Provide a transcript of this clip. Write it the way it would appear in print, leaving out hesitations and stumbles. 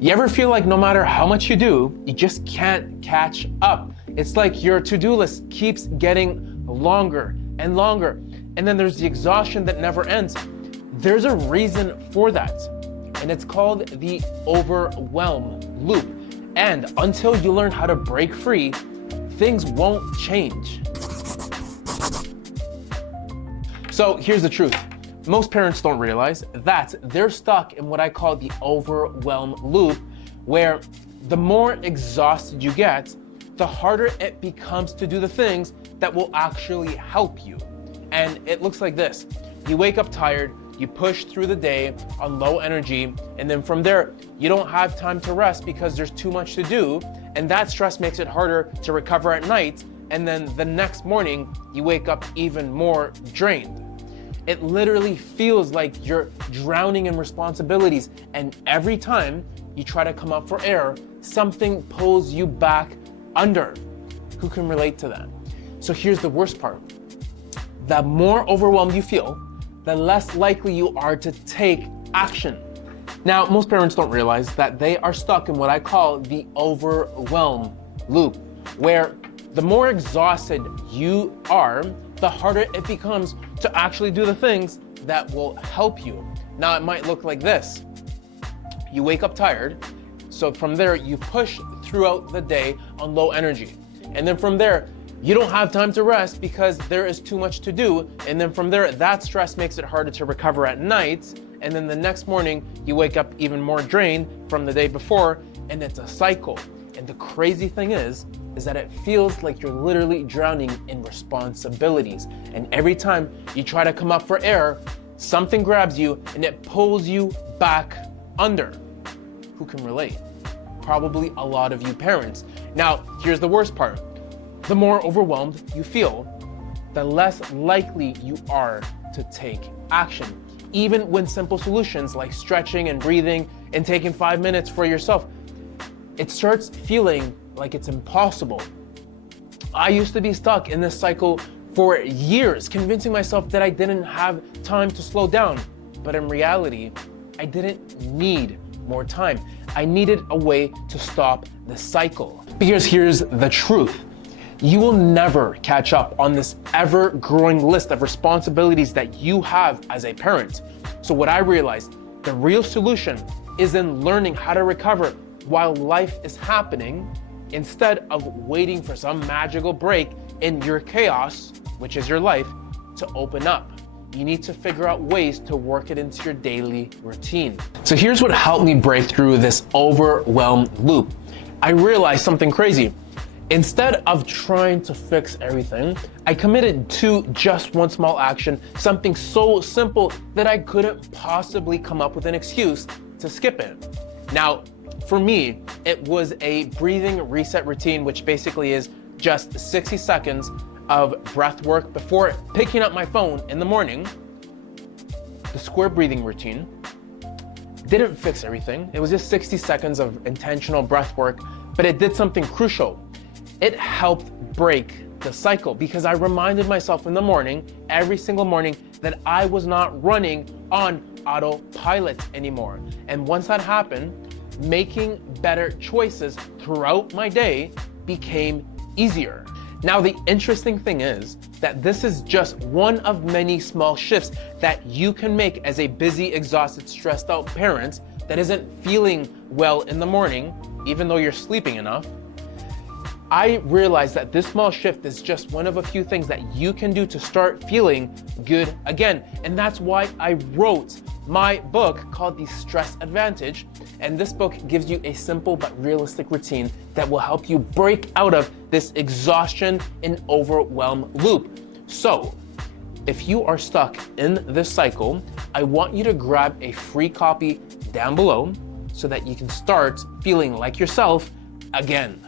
You ever feel like no matter how much you do, you just can't catch up? It's like your to-do list keeps getting longer and longer, and then there's the exhaustion that never ends. There's a reason for that, and it's called the overwhelm loop. And until you learn how to break free, things won't change. So here's the truth. Most parents don't realize that they're stuck in what I call the overwhelm loop, where the more exhausted you get, the harder it becomes to do the things that will actually help you. And it looks like this. You wake up tired, you push through the day on low energy, and then from there, you don't have time to rest because there's too much to do, and that stress makes it harder to recover at night, and then the next morning, you wake up even more drained. It literally feels like you're drowning in responsibilities, and every time you try to come up for air, something pulls you back under. Who can relate to that? So here's the worst part. The more overwhelmed you feel, the less likely you are to take action. Now, most parents don't realize that they are stuck in what I call the overwhelm loop, where the more exhausted you are, the harder it becomes to actually do the things that will help you. Now, it might look like this. You wake up tired, so from there, you push throughout the day on low energy. And then from there, you don't have time to rest because there is too much to do. And then from there, that stress makes it harder to recover at night. And then the next morning, you wake up even more drained from the day before, and it's a cycle. And the crazy thing is that it feels like you're literally drowning in responsibilities. And every time you try to come up for air, something grabs you and it pulls you back under. Who can relate? Probably a lot of you parents. Now, here's the worst part. The more overwhelmed you feel, the less likely you are to take action. Even when simple solutions like stretching and breathing and taking 5 minutes for yourself, it starts feeling like it's impossible. I used to be stuck in this cycle for years, convincing myself that I didn't have time to slow down. But in reality, I didn't need more time. I needed a way to stop the cycle. Because here's the truth. You will never catch up on this ever-growing list of responsibilities that you have as a parent. So what I realized, the real solution is in learning how to recover while life is happening, instead of waiting for some magical break in your chaos, which is your life, to open up. You need to figure out ways to work it into your daily routine. So here's what helped me break through this overwhelm loop. I realized something crazy. Instead of trying to fix everything, I committed to just one small action, something so simple that I couldn't possibly come up with an excuse to skip it. Now, for me, it was a breathing reset routine, which basically is just 60 seconds of breath work before picking up my phone in the morning. The square breathing routine didn't fix everything. It was just 60 seconds of intentional breath work, but it did something crucial. It helped break the cycle because I reminded myself in the morning, every single morning, that I was not running on autopilot anymore. And once that happened, making better choices throughout my day became easier. Now, the interesting thing is that this is just one of many small shifts that you can make as a busy, exhausted, stressed out parent that isn't feeling well in the morning, even though you're sleeping enough. I realized that this small shift is just one of a few things that you can do to start feeling good again. And that's why I wrote my book called The Stress Advantage. And this book gives you a simple but realistic routine that will help you break out of this exhaustion and overwhelm loop. So, if you are stuck in this cycle, I want you to grab a free copy down below so that you can start feeling like yourself again.